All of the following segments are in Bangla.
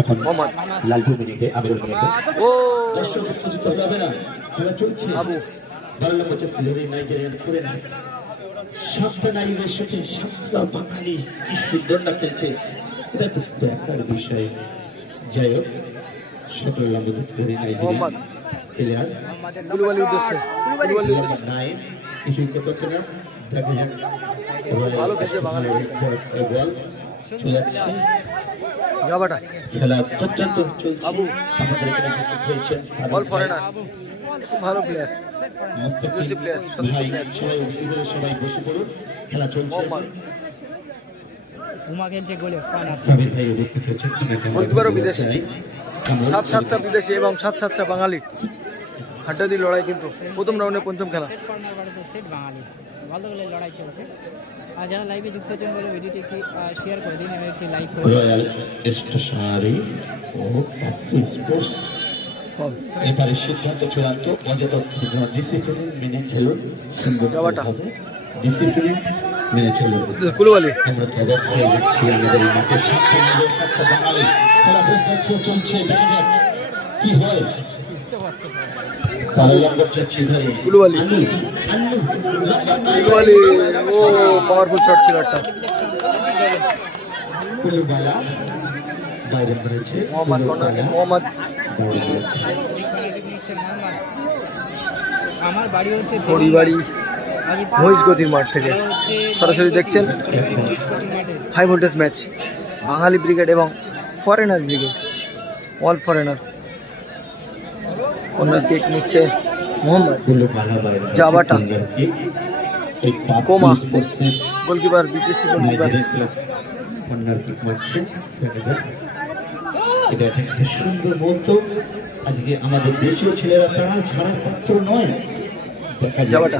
এখন লালটু মিনিটে আমিরুল মিনিটে দর্শক উত্তেজিত হবে না, খেলা চলছে। 12 নম্বর প্লেয়ারে নাইজেরিয়ান করে না, সাতটা নাইজেরিয়ার সাথে সাতটা বাঙালি কি সুন্দর না খেলছে, এটা তো দেখার বিষয়। যাই হোক, 17 নম্বর প্লেয়ারে নাইজেরিয়ান প্লেয়ার নাই কিছুই করতে না, দেখা যাক ভালো খেলছে বাঙালি বল চলে যাচ্ছে। খেলা অত্যন্ত চলছে। আমাদের এখানে খেলছেন অল ফরেনার, খুব ভালো প্লেয়ার, সবাই বসে পড়ুন, খেলা চলছে। সাবির ভাই উপস্থিত হচ্ছেন, বিদেশি 7-7টা বিদেশি এবং 7-7টা বাঙালি হাড্ডাহাড্ডি লড়াই, কিন্তু প্রথম রাউন্ডে পঞ্চম খেলা। ভালো লড়াই চলছে। আর যারা লাইভে যুক্ত হচ্ছেন বলে ভিডিওটি একটি শেয়ার করে দিন এবং একটি লাইক করে দিন। রয়্যাল স্টেশনারি ও স্পোর্টস এবারে সিদ্ধান্ত চূড়ান্ত, অযথা ডিসিপ্লিন মেনে খেলুন, সুন্দর হবে ডিসিপ্লিন মেনে চলুন। আমরা তো অবাক হয়ে যাচ্ছি, আমাদের মাঠে 7টা বাঙালি খেলা চলছে, দেখা যাক কি হয়। পাওয়ারফুল শট ছিল একটা। আমার বাড়ি হচ্ছে মহিষগতির মাঠ থেকে সরাসরি দেখছেন হাই ভোল্টেজ ম্যাচ, বাঙালি ব্রিগেড এবং foreigner brigade, all foreigner. Corner kick নিচ্ছে মোহাম্মদ, জাবাটা কোমা, গোলকিপার বিদেশি গোলকিপার। কর্নার কিক মারছে, এটা একটা সুন্দর মুহূর্ত। আজকে আমাদের দেশীয় ছেলেরা তারা ছাড়ার পাত্র নয়। জাবাটা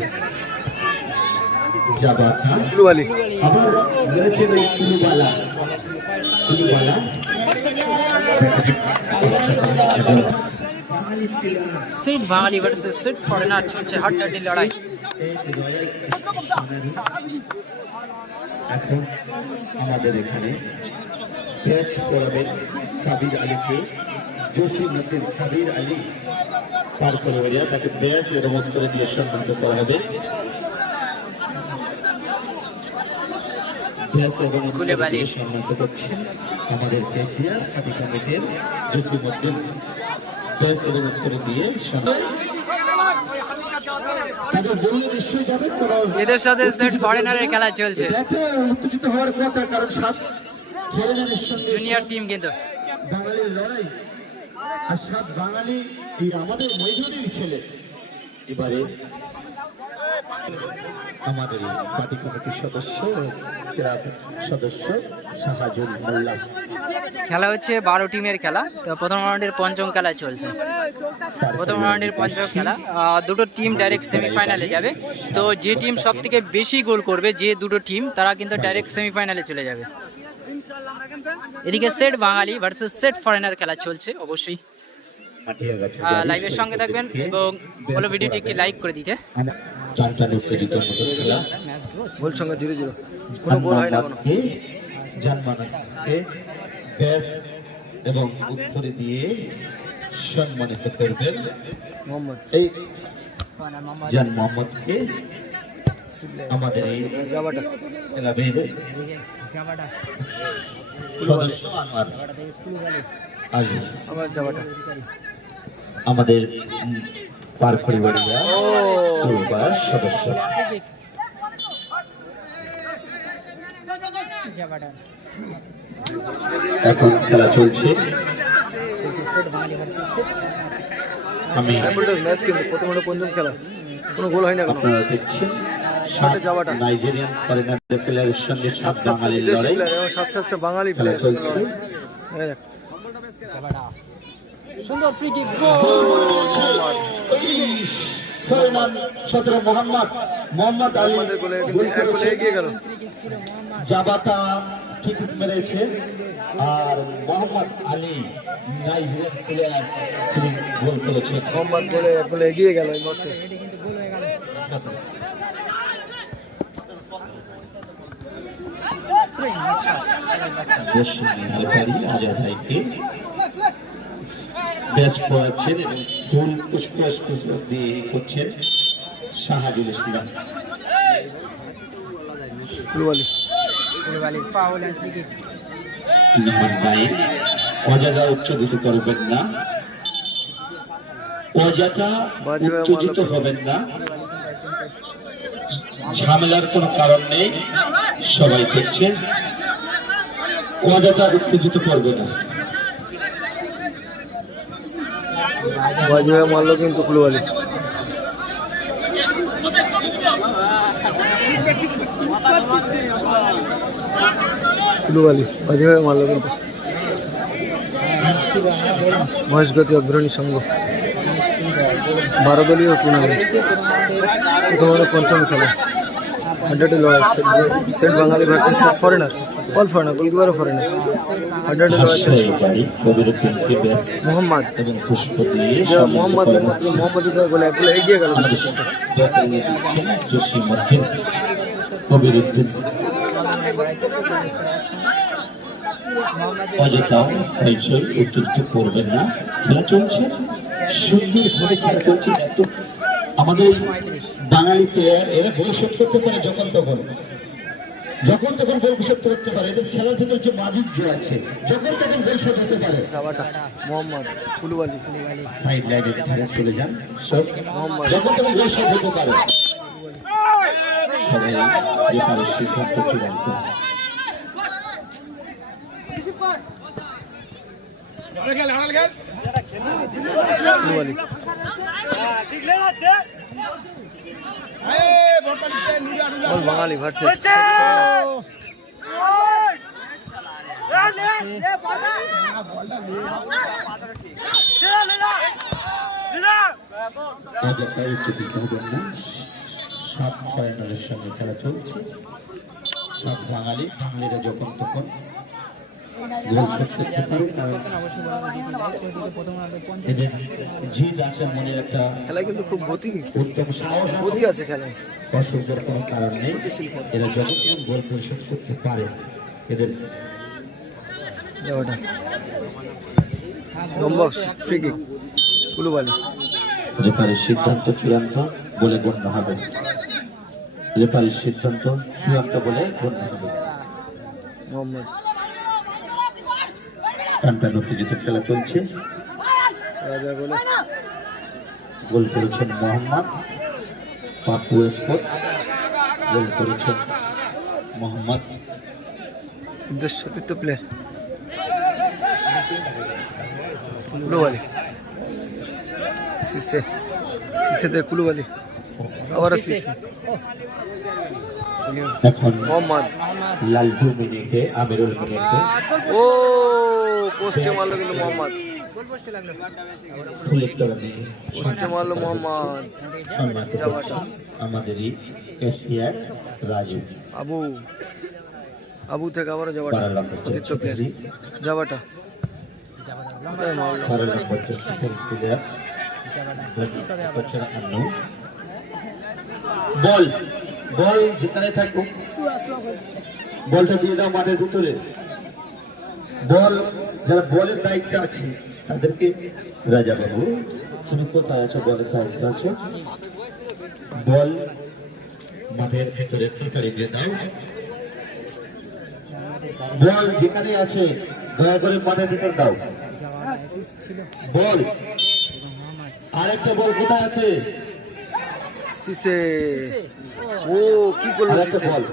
কুলুবালি আবার মেরেছেন এই কুলুবালা সিট বাঙালি ভার্সেস সিট ফরেনার চলছে হাড্ডাহাড্ডি লড়াই। এখন আমাদের এখানে ব্যাচ করাবেন সাবির আলীকে, জসিম-উদ্দিন সাবির আলী পার করে বেরিয়ে তাকে ব্যাচ এর মধ্যে দিয়ে সম্মানিত করা হবে। সম্মানিত করছেন আমাদের কেশিয়ার খাদি কমিটির জসিম-উদ্দিন, ব্যাচ এর উত্তরে দিয়ে এদের সাথে সেট ফরেনারের খেলা চলছে। উত্তেজিত হওয়ার কথা, কারণ 7 ফরেনারের সঙ্গে জুনিয়র টিম, কিন্তু বাঙালির লড়াই, আর 7 বাঙালি এই আমাদের মহিলাদের ছেলে। এবারে আমাদের পার্টি কমিটির সদস্য ক্লাব সদস্য শাহাজুল মোল্লা। খেলা হচ্ছে 12 টিমের খেলা। তো প্রথম রাউন্ডের পঞ্চম খেলা চলছে। প্রথম রাউন্ডের পঞ্চম খেলা, দুটো টিম ডাইরেক্ট সেমিফাইনালে যাবে। তো যে টিম সব থেকে বেশি গোল করবে, যে দুটো টিম, তারা কিন্তু ডাইরেক্ট সেমিফাইনালে চলে যাবে। এদিকে set Bangali versus set foreigner খেলা চলছে। অবশ্যই লাইভের সঙ্গে থাকবেন এবং বলো ভিডিওটি একটি লাইক করে দিতে। গোল সংখ্যা 0-0, কোনো গোল হয় না কোনো। এবং উত্তরে দিয়ে সম্মানিত করবেন মোহাম্মদ, এই জান মোহাম্মদকে। আমাদের এই জাবাটা আমার জাবাটা আমাদের পার পরিবারিয়া সদস্য। এখন খেলা চলছে। আমি ম্যাচ কিন্তু প্রথম পঞ্চম খেলা, কোনো গোল হয় না। আপনারা দেখছেন নাইজেরিয়ান ফরেনার প্লেয়ারের সঙ্গে 7 বাঙালি লড়াই, 7-7টা বাঙালি প্লেয়ার চলছে। সুন্দর free kick, foreigner 17 Mohammad Ali এগিয়ে গেল। জাবাতা কিক মেরেছে, আর মোহাম্মদ আলী নাইজেরিয়ান প্লেয়ার তিনি গোল করেছে। মোহাম্মদ গোলে এগিয়ে গেল এই মুহূর্তে। নিহালকারী আজাদ ভাইকে ব্যাস পড়াচ্ছেন এবং ফুল পুষ্প দিয়ে করছেন শাহাজুল ইসলাম। নম্বর 9 অজাদা উচ্চরিত করবেন না, অযথা উত্তেজিত হবেন না, ঝামেলার কোনো কারণ নেই, সবাই দেখছে, অযথা উত্তেজিত করবে না। বাজে মারলো কিন্তু কুলুবালি। কুলুবালি বাজেভাবে মারলো কিন্তু। মহেশগতি অগ্রণী সংঘ 12 দলীয় টুর্নামেন্ট, প্রথম পঞ্চম খেলা, হাড্ডাহাড্ডি লড়াই, set Bangali versus set foreigner, all foreigner, গোলকিপারও ফরেনার, হাড্ডাহাড্ডি লড়াই চলছে। মোহাম্মদ বলে এগিয়ে গেল। অযথা হইচই উত্তেজিত করবেন না, খেলা চলছে সুন্দরভাবে, খেলা চলছে। এত আমাদের বাঙালি প্লেয়ার এরা গোল শোধ করতে পারে যখন তখন গোল শোধ করতে পারে। এদের খেলার ভিতরে যে মাধুর্য আছে, যখন তখন গোল শোধ হতে পারে। মোহাম্মদ কুলুবালি সাইড লাইনে চলে যান, যখন তখন গোল শোধ হতে পারে। সবাই সিদ্ধান্ত চূড়ান্ত। বাঙালি ভার্সেস সব ফরেনারের সঙ্গে খেলা চলছে। সব বাঙালিরা যখন তখন গোল শোধ করতে পারে। এদের জিদ আছে মনের একটা, খেলা কিন্তু খুব উত্তম সাহস আছে খেলায়, অসুবিধার কোনো কারণ নেই। এরা যখন গোল পরিশোধ করতে পারে। এদের কুলুবালি রেফারির সিদ্ধান্ত চূড়ান্ত বলে গণ্য হবে। রেফারির সিদ্ধান্ত চূড়ান্ত বলে গণ্য হবে। মোহাম্মদ টানটান উত্তেজিত খেলা চলছে। গোল করেছেন মোহাম্মদ, পাপু স্পোর্টস গোল করেছেন মোহাম্মদ। চতুর্থ প্লেয়ার কুলুবালি, সিসে কুলুবালি, আবারও সিসে। এখন মোহাম্মদ লালটু মিনিকে, আমিরুল মিনিকে ও পোস্টে মারলো কিন্তু মোহাম্মদ, ফুলের তলা দিয়ে পোস্টে মারলো মোহাম্মদ। সম্মানিত করছেন আমাদেরই এশিয়ার রাজু। আবু থেকে আবারও যাবাটা, চতুর্থ প্লেয়ার যাবাটা বল যেখানে থাকুক, বলটা দিয়ে দাও মাঠের ভিতরে। বল যারা বলের দায়িত্ব আছে তাদেরকে, রাজা বাবু তুমি কোথায় আছো, বলের দায়িত্ব আছে, বল মাঠের ভেতরে তাড়াতাড়ি দিয়ে দাও। বল যেখানে আছে দয়া করে মাঠের ভিতর দাও। বল আরেকটা বল কোথায় আছে? সিসে ও কি করলো সিসে? বল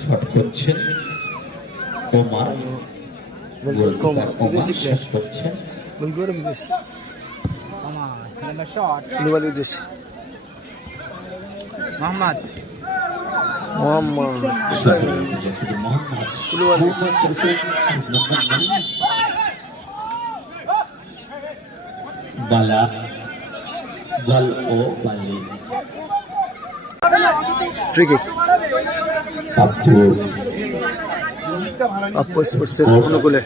শট করছেন ওমর, বিদেশি প্লেয়ার করছেন গোলকিপার বিদেশি, কুলুবালি বিদেশি, মোহাম্মদ কুলুবালি বালা বল ও বালি। ফ্রি কিক আব্দুল প্রাপ্য স্পোর্টসের অনুকূলে।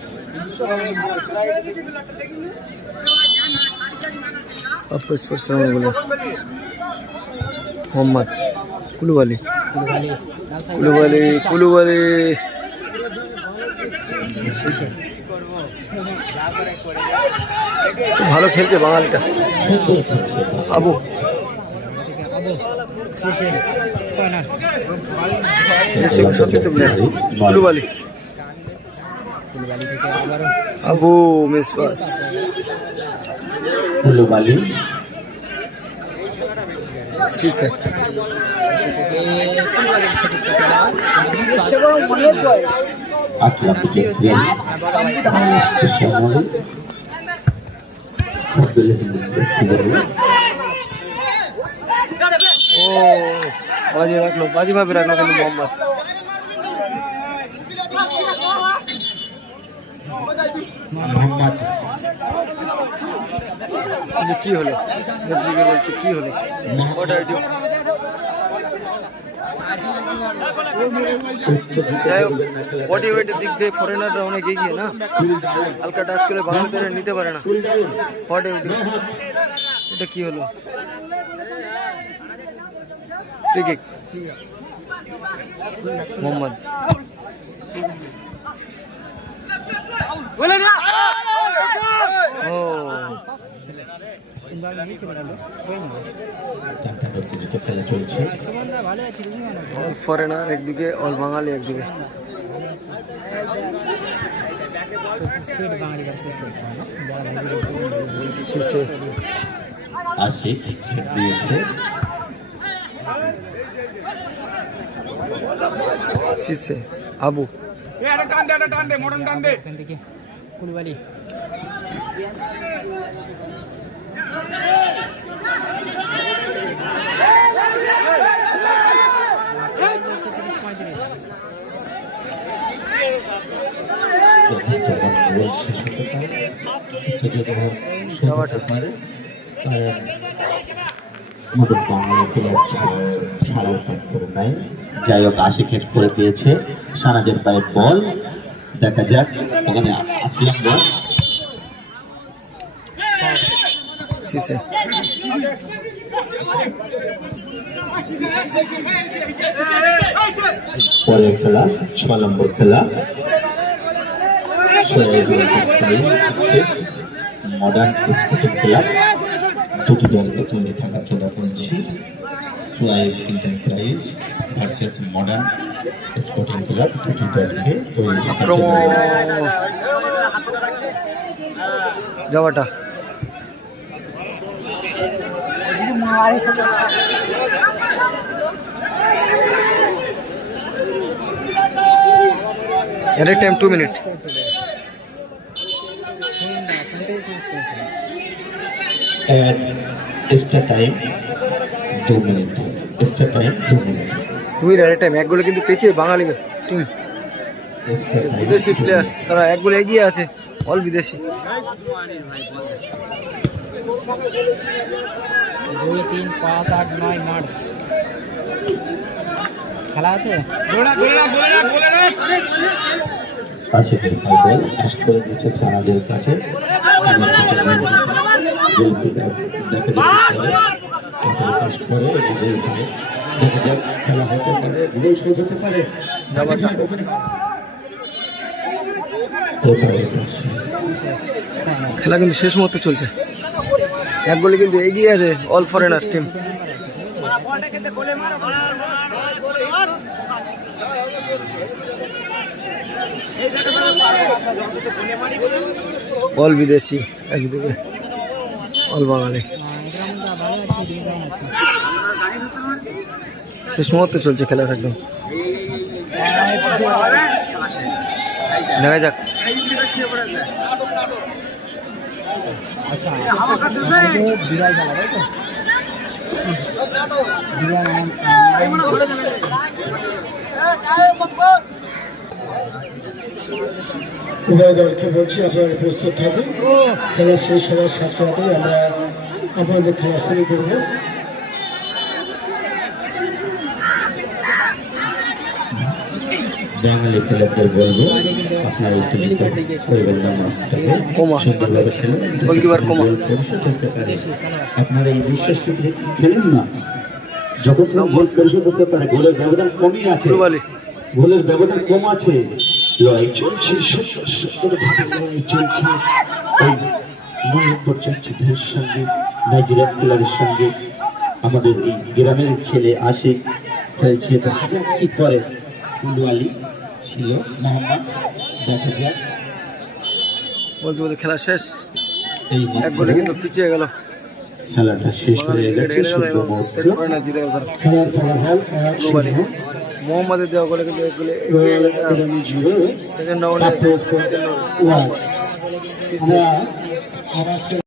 প্রাপ্য স্পোর্টসের অনুকূলে মোহাম্মদ কুলুবালি কুলুবালি কুলুবালি খুব ভালো খেলছে বাঙালিটা। আবু সতীর্থ প্লেয়ার কুলুবালি আবু মিসবাস কুলুবালি সিসে আটলাম ও বাজি রাখলো, বাজি ভাবে রাখলো কিন্তু মোহাম্মদ। মোহাম্মদ কিন্তু কি হলো, বলছে কি হলো, যাই হোক বডি ওয়েটের দিক দিয়ে ফরেনাররা অনেক এগিয়ে না, হালকা টাচ করে বাঙালিদের নিতে পারে না বডি ওয়েট। এটা কি হলো, ফ্রি কিক মোহাম্মদ। ও খেলা চলছে, অল ফরেনার একদিকে, অল বাঙালি একদিকে। আশিক দিয়েছে শিশে আবু কুলবালি যাই হোক আশিক হেড করে দিয়েছে, সানাজের পায়ের বল, দেখা যাক ওখানে আসলাম বল শিশে পরের খেলা 6 নম্বর খেলা মডার্ন স্পোর্টিং ক্লাব, দুটি দলকে তৈরি থাকার জন্য বলছি। Enterprise versus modern sporting club, দুটি দলকে তৈরি থাকার জন্য যাওয়াটা at a time 2 minute. Extra time 2 minute, extra time 2 minute. 2 minute at a time. এক গোলে কিন্তু পেয়েছে বাঙালি টিম, বিদেশি প্লেয়ার তারা এক গোলে এগিয়ে আছে, অল বিদেশি। 2, 3, 5, 8, 9 মার্চ খেলা আছে। আশিকের বল পাস করে দিচ্ছে সানাদের কাছে, খেলা হতে পারে, গোল শোধ হতে পারে। খেলা কিন্তু শেষ মুহূর্তে চলছে, এক গোলে কিন্তু এগিয়ে আছে অল ফরেনার টিম। অল বিদেশি একদিকে, অল বাঙালি। শেষ মুহূর্তে চলছে খেলা একদম, দেখা যাক। বিড়াল খেলা তাই তো, উভয় দলকে বলছি আপনারা প্রস্তুত থাকুন, খেলা শেষ হওয়ার সাথে সাথে আমরা আপনাদের খেলা শুরু করব। বাঙালি প্লেয়ারদের বলবো আপনারা উত্তেজিত করবেন না, কোমা, সুন্দরভাবে খেলুন। Goalkeeper coma. গোল পরিশোধ করতে পারে। আপনারা এই বিশ্বাসটুকু খেলেন না, যখন তুমি গোল পরিশোধ করতে পারে, গোলের ব্যবধান কমই আছে, কুলুবালি গোলের ব্যবধান কম আছে, লড়াই চলছে, সুন্দর সুন্দর ভাবে লড়াই চলছে। এই মনোহর চাচিদের সঙ্গে, নাইজেরিয়ার প্লেয়ারের সঙ্গে আমাদের এই গ্রামের ছেলে আসে খেলছে, দেখা যাক কি করে। কুলুয়ালি ছিল মোহাম্মদ, দেখা যাক বলতে বলতে খেলা শেষ, এই এক গোলে কিন্তু পিছিয়ে গেল, খেলাটা শেষ হয়ে গেছে। সুন্দর মুহূর্ত। সেমিফাইনাল জিতে গেল তারা। খেলার ফলাফল 1-0 কুলুবালি মোহাম্মদের দেওয়া গোলে কিন্তু এক গোলে রয়্যাল একাডেমি 0 সেকেন্ড রাউন্ডে পার্থ স্পোর্টস 1। আমরা আবার